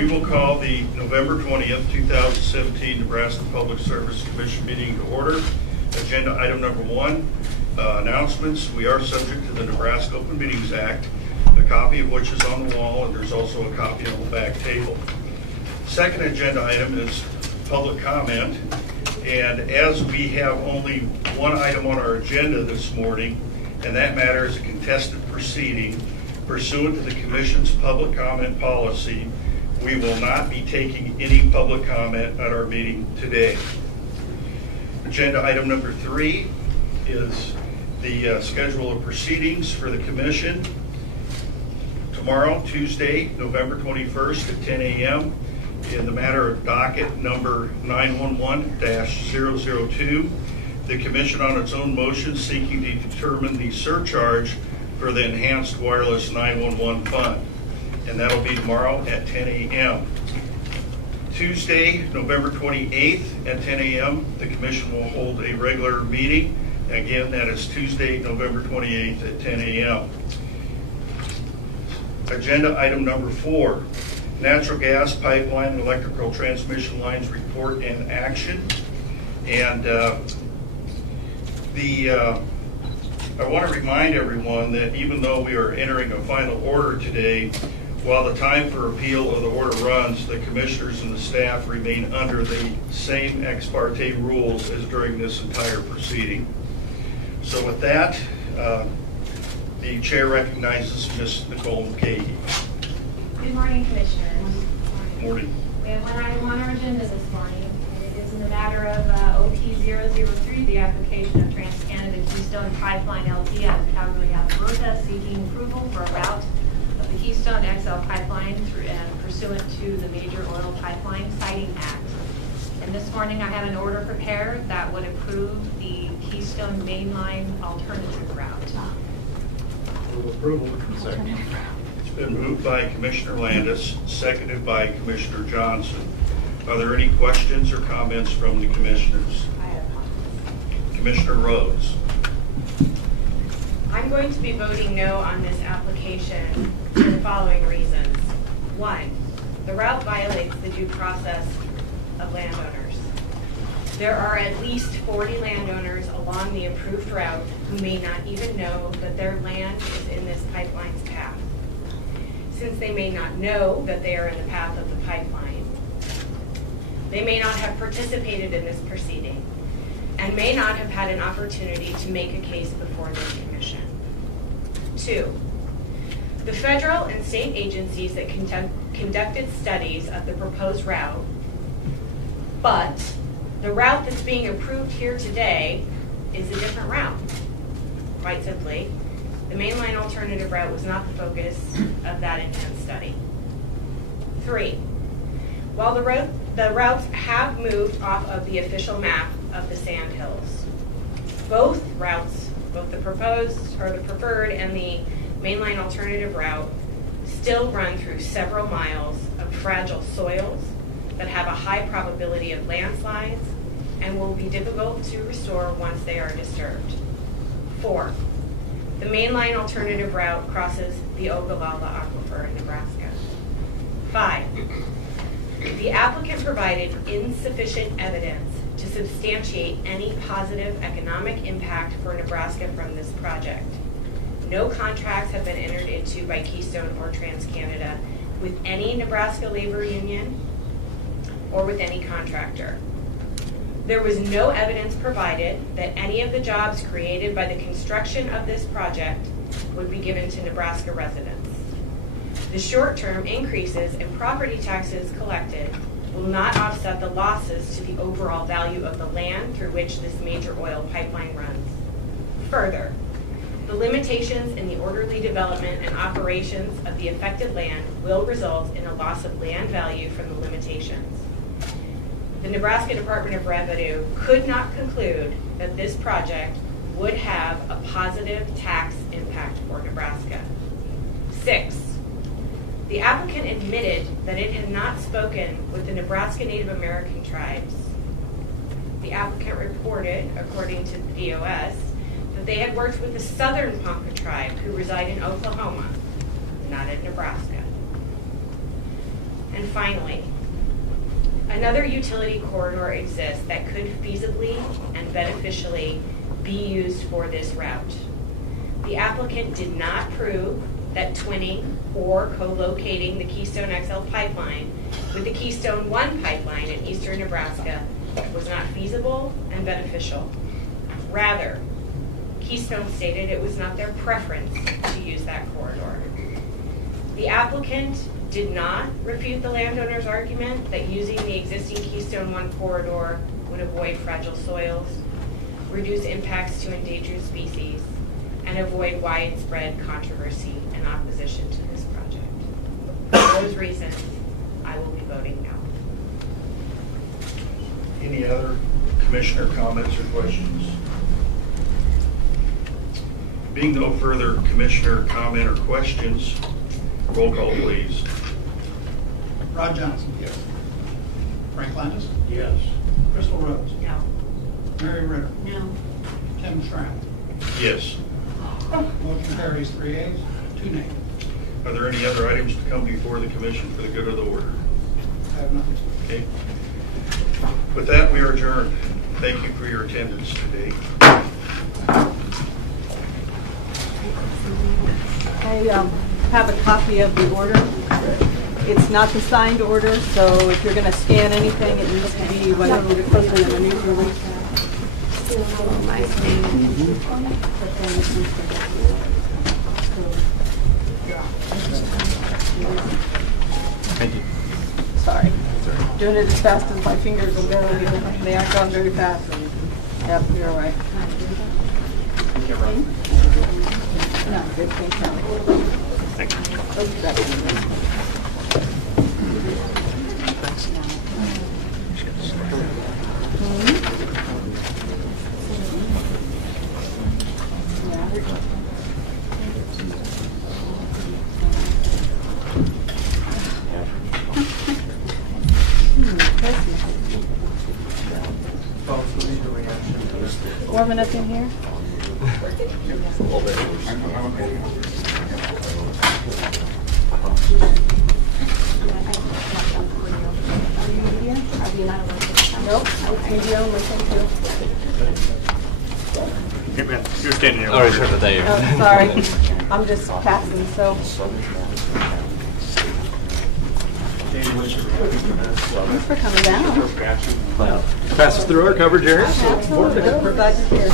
We will call the November 20th, 2017 Nebraska Public Service Commission meeting to order. Agenda item number 1, announcements. We are subject to the Nebraska Open Meetings Act, a copy of which is on the wall, and there's also a copy on the back table. Second agenda item is public comment, and as we have only one item on our agenda this morning, and that matter is a contested proceeding pursuant to the Commission's public comment policy, we will not be taking any public comment at our meeting today. Agenda item number 3 is the schedule of proceedings for the Commission. Tomorrow, Tuesday, November 21st at 10 a.m., in the matter of docket number 911-002, the Commission on its own motion seeking to determine the surcharge for the Enhanced Wireless 911 Fund. And that'll be tomorrow at 10 a.m. Tuesday, November 28th at 10 a.m., the Commission will hold a regular meeting. Again, that is Tuesday, November 28th at 10 a.m. Agenda item number 4, natural gas pipeline and electrical transmission lines report and action. And I want to remind everyone that even though we are entering a final order today, while the time for appeal of the order runs, the commissioners and the staff remain under the same ex parte rules as during this entire proceeding. So with that, the chair recognizes Ms. Nicole McCahey. Good morning, Commissioners. Good morning. We have one item on our agenda this morning, and it is in the matter of OP003, the application of TransCanada Keystone Pipeline LP out of Calgary, Alberta, seeking approval for a route of the Keystone XL Pipeline pursuant to the Major Oil Pipeline Siting Act. And this morning I have an order prepared that would approve the Keystone Mainline alternative route. Move approval. Second. It's been moved by Commissioner Landis, seconded by Commissioner Johnson. Are there any questions or comments from the commissioners? I have comments. Commissioner Rhodes. I'm going to be voting no on this application for the following reasons. 1, the route violates the due process of landowners. There are at least 40 landowners along the approved route who may not even know that their land is in this pipeline's path. Since they may not know that they are in the path of the pipeline, they may not have participated in this proceeding and may not have had an opportunity to make a case before this commission. 2, the federal and state agencies that conducted studies of the proposed route, but the route that's being approved here today is a different route. Quite simply, the mainline alternative route was not the focus of that intent study. 3, while the routes have moved off of the official map of the Sandhills, both routes, both the proposed or the preferred and the mainline alternative route, still run through several miles of fragile soils that have a high probability of landslides and will be difficult to restore once they are disturbed. 4, the mainline alternative route crosses the Ogallala Aquifer in Nebraska. 5, the applicant provided insufficient evidence to substantiate any positive economic impact for Nebraska from this project. No contracts have been entered into by Keystone or TransCanada with any Nebraska labor union or with any contractor. There was no evidence provided that any of the jobs created by the construction of this project would be given to Nebraska residents. The short-term increases in property taxes collected will not offset the losses to the overall value of the land through which this major oil pipeline runs. Further, the limitations in the orderly development and operations of the affected land will result in a loss of land value from the limitations. The Nebraska Department of Revenue could not conclude that this project would have a positive tax impact for Nebraska. 6, the applicant admitted that it had not spoken with the Nebraska Native American tribes. The applicant reported, according to the DOS, that they had worked with the Southern Ponca tribe who reside in Oklahoma, not in Nebraska. And finally, another utility corridor exists that could feasibly and beneficially be used for this route. The applicant did not prove that twinning or co-locating the Keystone XL Pipeline with the Keystone 1 pipeline in eastern Nebraska was not feasible and beneficial. Rather, Keystone stated it was not their preference to use that corridor. The applicant did not refute the landowner's argument that using the existing Keystone 1 corridor would avoid fragile soils, reduce impacts to endangered species, and avoid widespread controversy and opposition to this project. For those reasons, I will be voting no. Any other commissioner comments or questions? Being no further commissioner comment or questions, roll call please. Rod Johnson. Yes. Frank Landis. Yes. Crystal Rhodes. No. Mary Ritter. No. Tim Schramm. Yes. Motion carries 3 ayes, 2 nays. Are there any other items to come before the commission for the good of the order? I have nothing. Okay. With that, we are adjourned. Thank you for your attendance today. I have a copy of the order. It's not the signed order, so if you're going to scan anything, it needs to be whatever was posted in the news release. Thank you. Sorry. Doing it as fast as my fingers will go. They aren't going very fast. Yep, you're all right. No, good thing. Thank you. Warming up in here? Nope, it's media only, thank you. You're standing here. Oh, sorry for that. Oh, sorry, I'm just passing, so. Thanks for coming down. Passes through our coverage area. Absolutely, we're glad you're here.